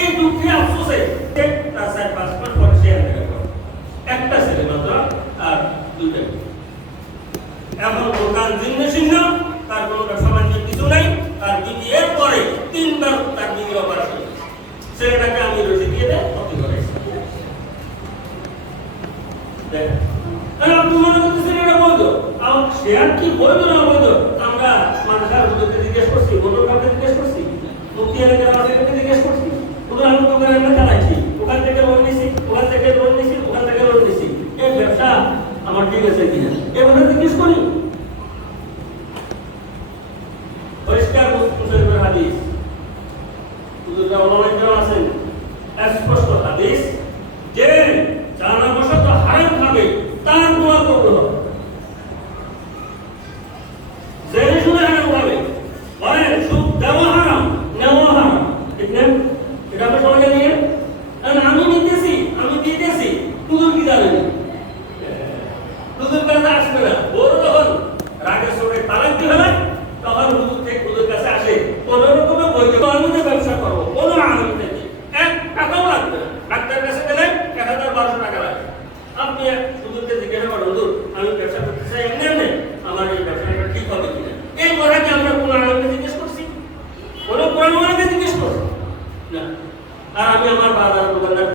এই দুঃখে আফসোসে সে চার, পাঁচ পরে সে একটা ছেলে মাত্র আর দুইটা এখন দোকান শীর্ণ তার কোনো কিছু নাই, তার এর পরে তিনবার তার দিদি অপারেশন ছেলেটাকে আমি রসি দিয়ে দেয় ক্ষতি তাহলে আপনি মনে করতেছেন এটা বৈধ? আমার শেয়ার কি বৈধ না বৈধ আমরা মানুষের হুজুরকে জিজ্ঞেস করছি বন্ধুর কাউকে জিজ্ঞেস করছি মুক্তি এলাকার মানুষকে জিজ্ঞেস করছি শুধু আমি দোকানে আমরা চালাইছি ওখান থেকে লোন নিছি ওখান থেকে লোন নিছি ওখান থেকে লোন নিছি এই ব্যবসা আমার ঠিক আছে কিনা এভাবে জিজ্ঞেস করি পরিষ্কার মুসলিম শরীফের হাদিস। আছেন। স্পষ্ট ব্যবসা করব, কোনো আনন্দ নেই। এক টাকাও লাগবে না কাছে গেলে এক হাজার বারোশো টাকা লাগে আপনি হুজুরকে জিজ্ঞাসা করেন, হুজুর, আমি ব্যবসা করতে চাই এমনি এমনি আমার এই ব্যবসাটা ঠিক হবে কিনা? এই কথা কি আমরা কোনো আনন্দে জিজ্ঞেস করছি? কোনো পুরানো জিজ্ঞেস করছি? না। আর আমি আমার বাজার দোকানদার